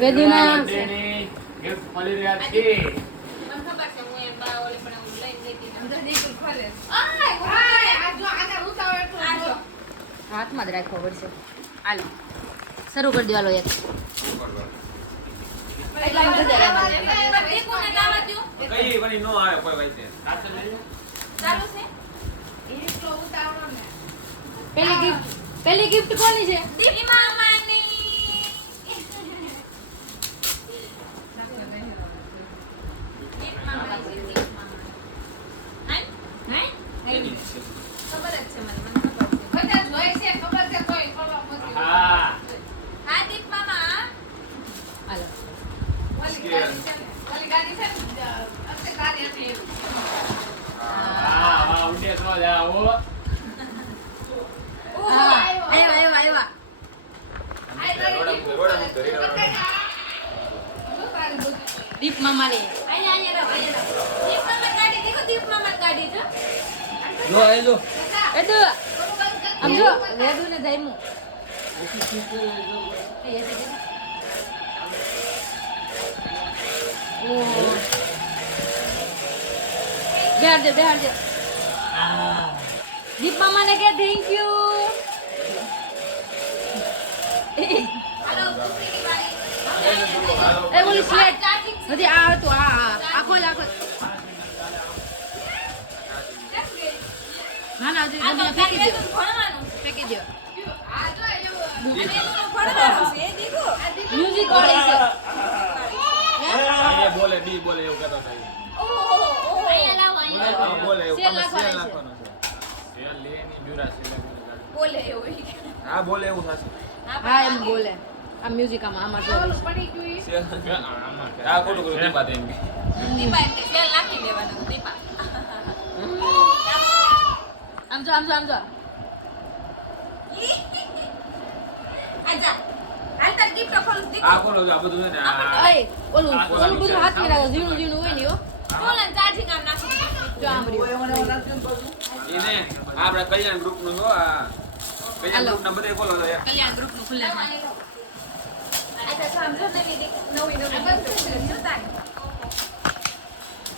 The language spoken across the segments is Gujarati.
વેદુના ગિફ્ટ મળી રહ્યા છે. મને ખબર છે હું એ બા ઓલી પણ હું લઈને જતી અંદર નીકળ ખરે. આ જો આગળ ઉતાવળ તો જો. હાથમાં જ રાખવો પડશે. હાલો શરૂ કરી દો. હાલો એક એટલામાં જતા રહેવાનું. દેખો ને દાવા દો કઈ વળી નો આવે કોઈ ભાઈ છે. રાતે લઈ લો. ચાલુ છે એટલો ઉતાવળો ને. પહેલી ગિફ્ટ કોની છે? દીપ મામાની દીપ મામાની દીપ મામાની હાય ખબર જ છે મને ખબર છે બધા જોઈ છે ખબર છે કોઈ ખબર નથી. હા હા દીપ મામા હાલો ઓલી ગાડી છે ને, ઓલી ગાડી છે ને, અત્યારે ગાડી હતી એવી. હા હા ઉડે તો જાઓ. આવ્યા. દીપ મામાની અહીંયા દીપ મામા ગાડી દેખો દીપ મામા ગાડી છે જો એ જો એ તો આમ જો વેદુ ને જઈમુ બેહાડજો દીપ મામા ને કે થેન્ક યુ. હાલો કુકીની વાળી એ બોલી સ્લેટ હજી આ હતું આ આખો જ ના ના હજી આ તો તમે ફેંકી ગાડી દો ભણવાનું ફેંકી દો. આ જો એવું. અને એનું ભણવાનું છે દીકુ મ્યુઝિક વાળી છે. એ બોલે બી બોલે એવું કહેતો થાય. ઓહો અહીંયા લાવો અહીંયા લાવો. હા, બોલે એવું શેર તમે શેર નાખવાનો નાખવાનો છે. શેર લેની ડ્યુરા શેર બોલે એવું હા બોલે એવું થશે. હા એમ બોલે. આ મ્યુઝિક આમાં ઓલું જોઈ પડી ગયું ઈ. શેર આ ખોટું કર્યું દીપા તેમ બી. દીપા એટલે સેલ નાખી દેવાનું દીપા આમ જો આજા હાલ તાર ગિફ્ટ ખોલું દીકુ આ ખોલો જો આ બધું છે ને આ અય ઓલું બધું હાથમાં રાખો ઝીણું હોય ને હો. બોલે ચાર્જિંગ આમ નાખી જો આમ રહ્યું. એને આપણા કલ્યાણ ગ્રુપ નું જો આ કલ્યાણ ગ્રુપ ના બધે ખોલો તો યાર. કલ્યાણ ગ્રુપ નું ખુલ્લે છે. આજા સમજો નવી gift છે તારી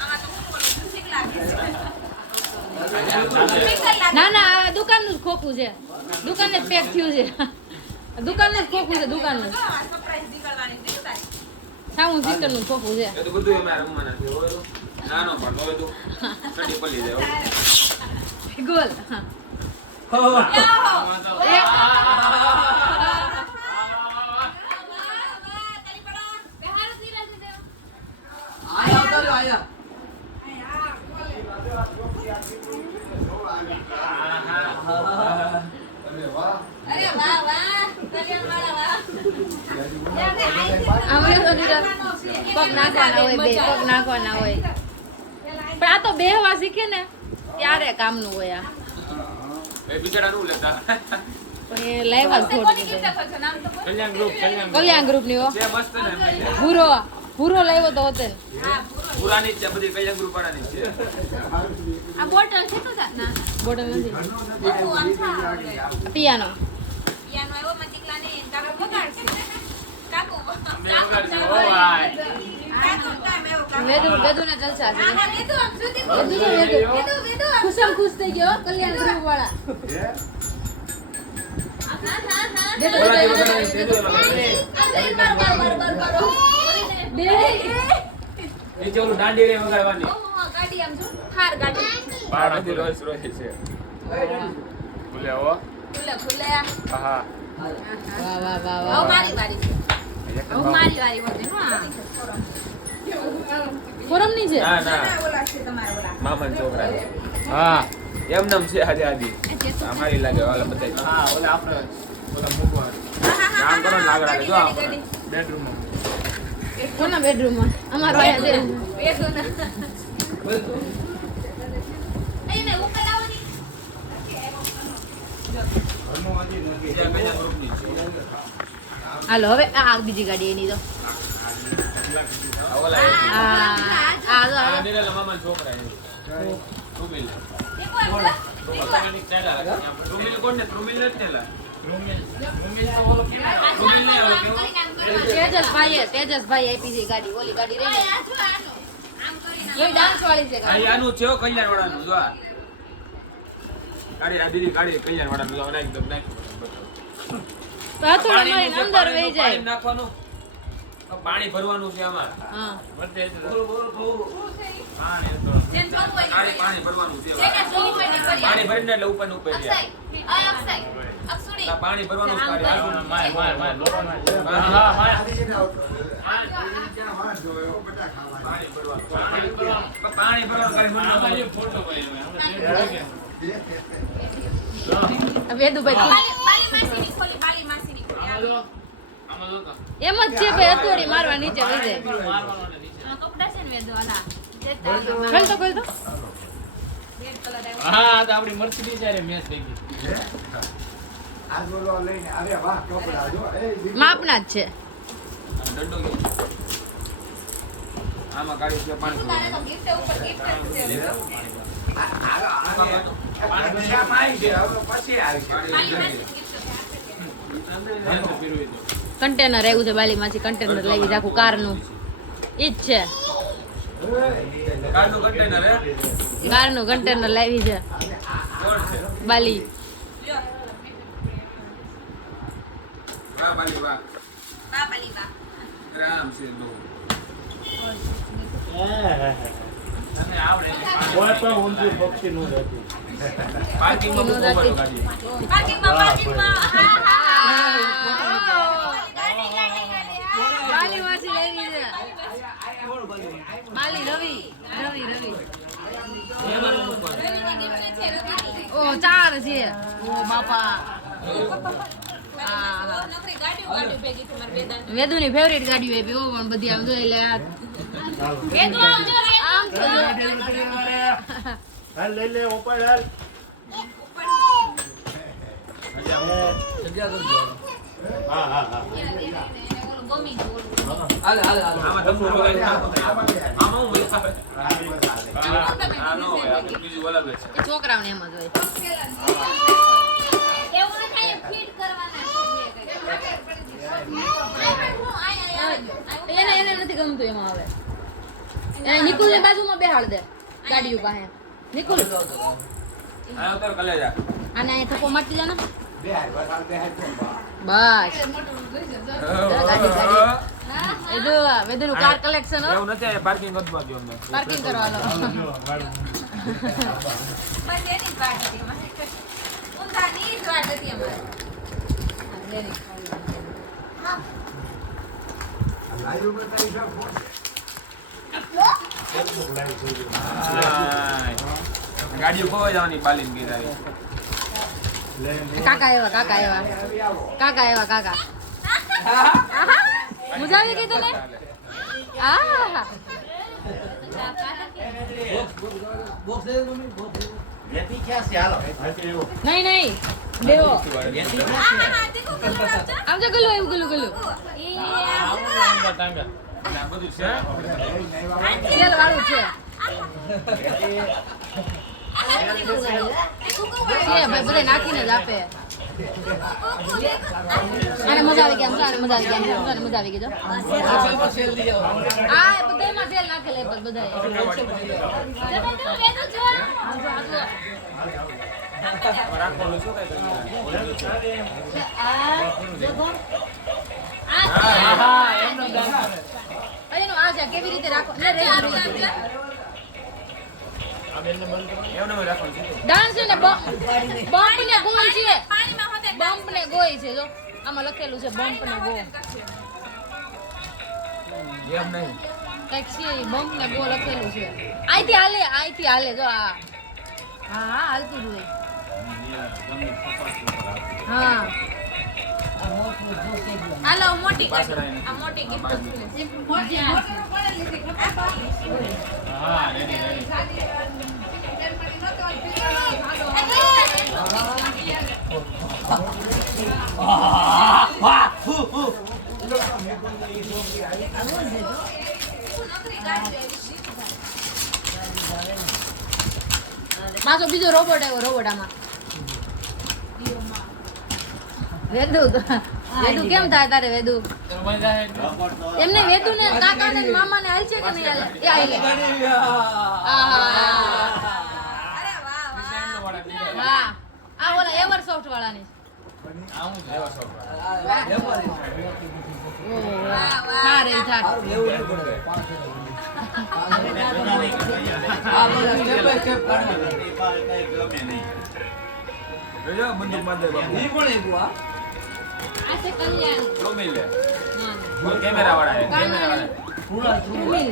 આમાં તો હું બોલું ઠીક લાગે છે ના ના આ દુકાનનું જ ખોખું છે. દુકાનને જ પેક થયું છે. દુકાનને જ ખોખું છે દુકાનનું. સરપ્રાઈઝ નીકળવાની દીકુ તારી સાઉન્ડ સિસ્ટમનું ખોખું છે. એ તો બધું એમાં રમવાના છે હોય તો નાનો પણ હોય તો કડી પડી જાય ગોલ. અરે વાહ વાહ કલ્યાણ વાળા વાહ આમાં તો નીકળ પગ નાખવાના હોય બે પગ નાખવાના હોય. પણ આ તો બેહવા શીખે ને ત્યારે કામનું હોય. આ એ બિચારા નું લેતા પણ એ લાવ્યા જ કોની ખોટું gift છે. કરશો નામ તો બોલ કલ્યાણ ગ્રુપ કલ્યાણ ગ્રુપ ની હો. છે મસ્ત ને એમ. ભૂરો લાવ્યો તો હોતે ને. હા પૂરો પુરાની જ છે બધી કલ્યાણ ગ્રુપ વાળાની જ છે. આ બોટલ છે તો ના બોટલ નથી. દીકુ આમ થા પિયાનો. યાનો આવ્યો મતિકલા ને કાકો બગાડશે કાકો અમે વગાડશું. ઓ ભાઈ કાકો ટાઈમ એવો કાકો વેદુ ને જલસા છે. હા હા વેદુ આમ સુધી કો વેદુ વેદુ ખુશમ ખુશ થઈ ગયો કલ્યાણ ગ્રુપ વાળા. હા હા હા વેદુ ઓલા વેદુ જેવું બનાવી દીધું એમાં આ જઈ માર કરો બે નીચે ઓલું દાંડી રે વગાડવાની ઓહો ગાડી આમ જો થાર ગાડી બારથી રોલ્સ રોયસ છે બોલે હો ખુલે ખુલે હા વાહ વાહ વાહ હવે વાહ. મારી વારી છે હવે મારી વારી હોતે હા ફોરમ ની છે. ના ના ઓલા છે તમારા ઓલા મામાના છોકરા હા એમ નામ છે આજે આદી અમારી લાગે ઓલા બધા હા ઓલા આપણે ઓલા મૂકવા નામ કરો ને આગળ જો આપણે બેડરૂમ માં કોના બેડરૂમ માં અમારો આયા છે. વેદુ ના એને ઉપર લાવવાની ત્યાં કયા ગ્રુપની છે હાલો હવે આ બીજી ગાડી એની તો આ ઓલા આ જો આ નીરેલા મામાના છોકરા છે ટ્રુમિલ એક વાર ટ્રુમિલ કોણ ને ટ્રુમિલ નથી નેલા તેજસભાઈ આપી છે ગાડી, ઓલી ગાડી રહી ને. જોઈ ડાન્સ વાળી છે ગાડી. આનું છે કલ્યાણ વાળાનું જો આ. ગાડી આ દીદી ગાડી કલ્યાણ વાળાનું જો નાખ દો નાખ. તો હથોડી મારીને અંદર વહી જાય. પાણી નાખવાનું. પાણી ભરવાનું છે આમાં. હા. પાણી ભરવાનું છે. પાણી ભરીને એટલે ઉપર ને ઉપર જાય. પાણી ભરવાનું છે. પાણી ભરવાનું વેદુભાઈ એમ જ છે ભાઈ, હથોડી મારવા નીચે વહી જાય. કપડા છે ને વેદો આલા ખોલ તો ખોલ તો. હા તો આપણી મર્સિડીઝ જ્યારે મેચ થઈ ગઈ. માપના જ છે. દંડો આમાં ગાડી છે પાણી ભરવાનું. કન્ટેનર આવ્યું છે બાલીમાંથી, કન્ટેનર લાવી રાખું કારનું. ઈ જ છે કારનું કન્ટેનર હે કારનું કન્ટેનર લાવી છે કોણ છે બાલી. વાહ બાલી વાહ બાબાલી બા ગ્રામ છે લો અને આવડે કોઈ પણ ઊંધું પક્ષી નું નથી. પાર્કિંગ માં મૂકો પડો ગાડી પાર્કિંગમાં હા બાલી માંથી લાવી છે બાલી. રવિ રવિ રવિ એમાં મૂકો રવિની ગિફ્ટ છે રવિની ઓ 4 છે. ઓ બાપા. નોકરી ગાડીઓ ભેગી છે મારી વેદાંત વેદુની ફેવરિટ ગાડી હોય ઓ પણ બધી આમ જોઈ લે. વેદુ આવજો રે આમ તો જો. હાલ લઈ લે ઉપર હાલ. હા હા હા. ગમી ગયું આમાં તમને બોલાય આમાં હું બોલાય આ નો હોય આ બીજું અલગ જ છે એ છોકરાઓને એમ જ હોય. એવું ન થાય ફીડ કરવાના એને એને નથી ગમતું એમાં આવે. એને નિકુલ ની બાજુમાં બેહાડ દે ગાડીઓ પાસે. નિકુલ આ ઉતર કલેજા આને અહીં થપ્પો મારતી જા ને. બસ ગાડી ગાડી. વેદુનું કાર કલેક્શન હો. એવું નથી આ પાર્કિંગ કરવા દો અમને પાર્કિંગ કરવા લો. બસ એની જ વાત હતી અમારે ઊંધાની જ વાત હતી અમારે ગાડીઓ ખોવા જવાની બાલીન ગીરાઈ કાકા એવા કાકા એવા કાકા એવા કાકા. મજા આવી ગઈ તને. આ નહીં નહીં દેવો આમ જો ગલું એવું ગલું ગલું બધું છે તેલ વાળું છે. ભાઈ બધા નાખીને જ આપે. અને મજા આવી ગઈ. આને મજા આવી ગઈ. આને મજા આવી ગઈ. જો આ બધામાં તેલ નાખેલા બધા. રાખવાનું શું કઈ એનું આ છે કેવી રીતે રાખો. એમને રાખવાનું છે ડાન્સ છે ને બમ્પ ને ગોય છે. પાણીમાં હોતે બમ્પ ને ગોય છે. જો આમાં લખેલું છે બમ્પ ને ગો. એમ નહીં કઈક છે બમ્પ ને ગો લખેલું છે. અહીંથી હાલે જો આ. હા હા હાલતું જ હોય. હા હાલો મોટી પાછળ ગાડી આવીને. આ મોટી ગિફ્ટ છે હા રેડી રેડી. પાછો બીજો રોબોટ આવ્યો. રોબોટ આમાં વેદુ વેદુ કેમ થાય તારે વેદુ એમને વેદુ ને કાકા ને મામા ને હાલ છે કે નહીં હાલે એ હાલે અરે વાહ વાહ હા આ ઓલા એવર સોફ્ટ વાળા ની હા રે જા બંદૂક માર દે બાપુ. આ છે કલ્યાણ પ્રોમિલ લે. હા કેમેરા વાળા હે, કેમેરા વાળા. સુમિલ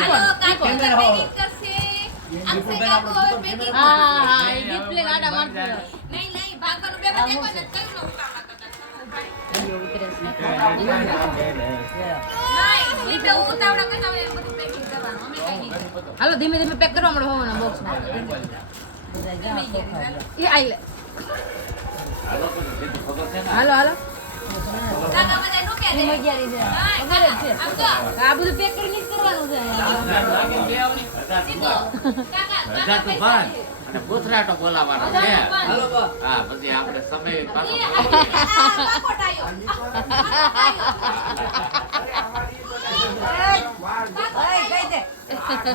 હાલો કાકો પેકિંગ કરશે અક્ષય કાકો હવે પેકિંગ હા હા એ ડિસ્પ્લે ગાડા મારતો નહીં નહીં ભાગવાનું બે બધે કોઈ જ કઈ નો ઉતાવળા કરતા નહીં ઈ બે ઉતાવળા કરતા હોય એમ બધું પેકિંગ કરવાનું અમે કઈ નહીં કરતા. હાલો ધીમે ધીમે પેક કરવા મળો હોવાના બોક્સમાં એ આઈ લે હાલો હાલો કાકા બધા નો કે દે હા આમ તો આ બધું પેક કરીને જ કરવાનું છે કાકા પૈસા અને પૂછરાટો બોલાવાનો છે હા પછી આપણે સમય પાછો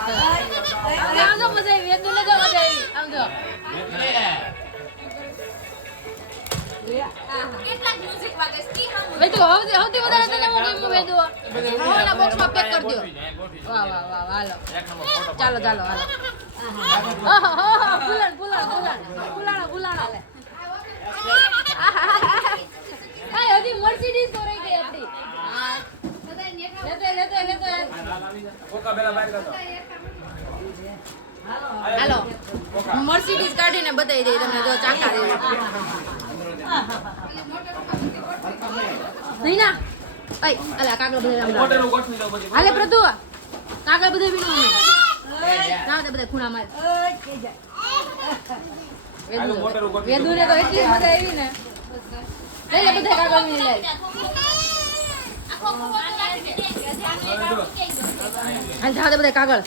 આમ તો મજા આવી વેદુ ને તો મજા આવી આમ તો કેટલા મ્યુઝિક વાગે સ્કી હમ વેદુ સૌથી વધારે તને હું ગમ્યું વેદુ ઓલા બોક્સમાં પેક કરી દો વાહ વાહ વાહ હાલો ચાલો ચાલો હાલો ફુલાણા લે હા હજી મર્સિડીઝ તો રહી ગઈ આપણી લેતો કોકા બેલા બહાર કાઢો. હાલો મર્સિડીઝ કાઢીને બતાવી દઈ તમને જો ચાકા દે નહીં ના અય અલા કાગળ બધે મોટેરું ગોઠવી દો પછી. હાલે પ્રતુ કાગળ બધે બીનો અમે ના દે બધા ખૂણા માર વેદુ ને તો એટલી મજા આવી ને લઈ લે બધા કાગળ ની લઈ હાલ જા દે બધા કાગળ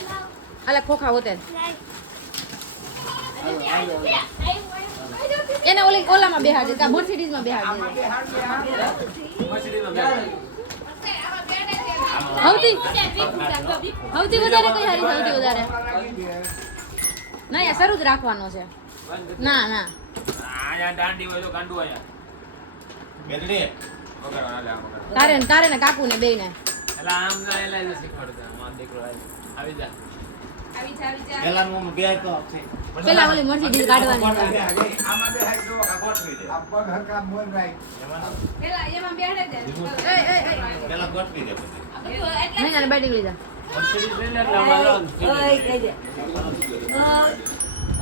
હાલે ખોખા હોતે એને ઓલામાં બેહાડી કા મર્સિડીઝ માં બેહાડી મશીનમાં બેઠા. સૌથી વધારે કઈ હારી સૌથી વધારે ના યાર શરૂ જ રાખવાનો છે ના ના અહીંયા દાંડી હોય તો ગાંડું અહીંયા. બેટરી વગાડવા હાલે આમ વગાડવા. તારે ને કાકુ ને બેય ને એટલે આમ ના એલા જ શીખવાડતા. મારો દીકરો આવી જા. આવી જા પેલા હું બે તો પેલા ઓલી મર્સિડીઝ કાઢવાની પેલા એમાં બેહડે દે પેલા ગોઠવી દે એટલે નહીં ના બેટિંગ લીધા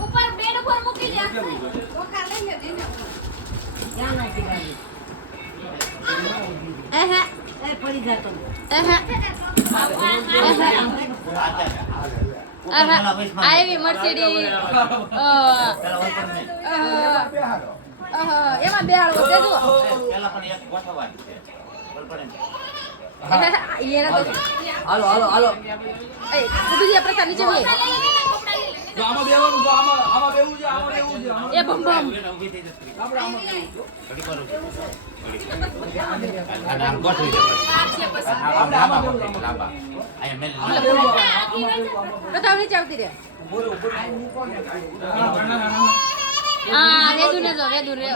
ઉપર બેડ ઉપર મૂકી દે ઓકા લઈ લે દે આવી મર્સિડીઝ એમાં બેહાડવો છે જો પેલા પણ એક ગોઠવવાની છે બરોબર ને એને તો હાલો હાલો હાલો એ બીજી પ્રસાદ નીચે હોય જો આમાં બેવાનું જો આમાં બેવું છે એ બમ બમ ઊભી થઈ જતી આપણે આમાં બેવું છે ઘડી કરું અને આમ ગોઠવી દે આમ લાંબા ગોઠવી લાંબા અહીંયા મેલ પ્રતાપ નીચે આવતી રે બોલો હા વેદુ ને જો વેદુ રે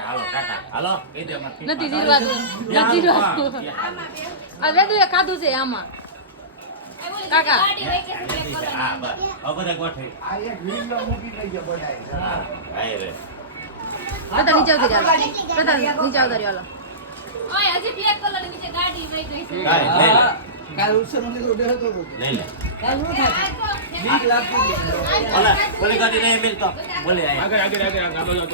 હાલો ટાટા હાલો કહી દે અમાર નથી જીરવાતું નથી જીરવાતું આ વેદુ એ ખાધું છે આમાં કાકા ગાડી હોય કે હા બસ હવે બધા ગોઠવી હા આય રે પ્રતાપ નીચે આવતી રે પ્રતાપ નીચે આવતા રે હાલો ઓય હજી બ્લેક કલર ની નીચે ગાડી વઈ ગઈ છે કાઈ લઈ લે કાલ ઉત્સવ નથી તો બેહતો હતો લઈ લે બીક લાગતી હતી ઓલા ઓલી ગાડી નહીં મિલ તો બોલે આય આગળ આગળ આગળ આગળ આવતો રહ્યો.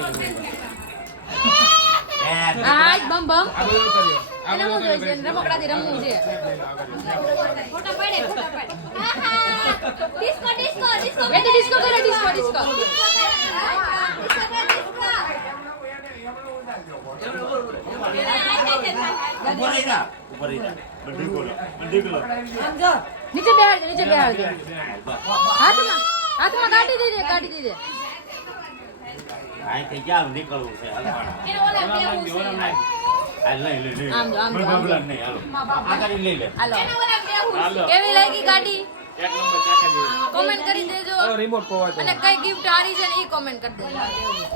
હા બમ બમ આગળ આવતો રહ્યો. એને શું જોઈએ છે રમકડાથી રમવું છે ફોટા પડે disco disco disco Vedu disco કરે ડિસ્કો ડિસ્કો ઉપર રહી જા બંડી બોલો નીચે બેહાડ દે હાથમાં કાઢી દે કાઢી દે અહીંથી ક્યાં નીકળવું છે એને ઓલા બેહવું છે આ લઈ લઈ આમ જો, આમ જો, આમ જો. ડબલા નહીં હાલો આ તારી લઈ લે હાલો એને ઓલા બેહવું છે. હાલો કેવી લાગી ગાડી એક નંબર ચાખા જેવી કોમેન્ટ કરી દેજો રિમોટ પોવા અને કઈ ગિફ્ટ હારી છે ને ઈ કોમેન્ટ કરી દેજો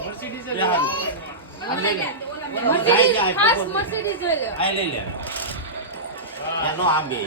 મર્સિડીઝ મર્સિડીઝ ખાસ મર્સિડીઝ જોઈ લો આ લઈ લે એનો આમ બે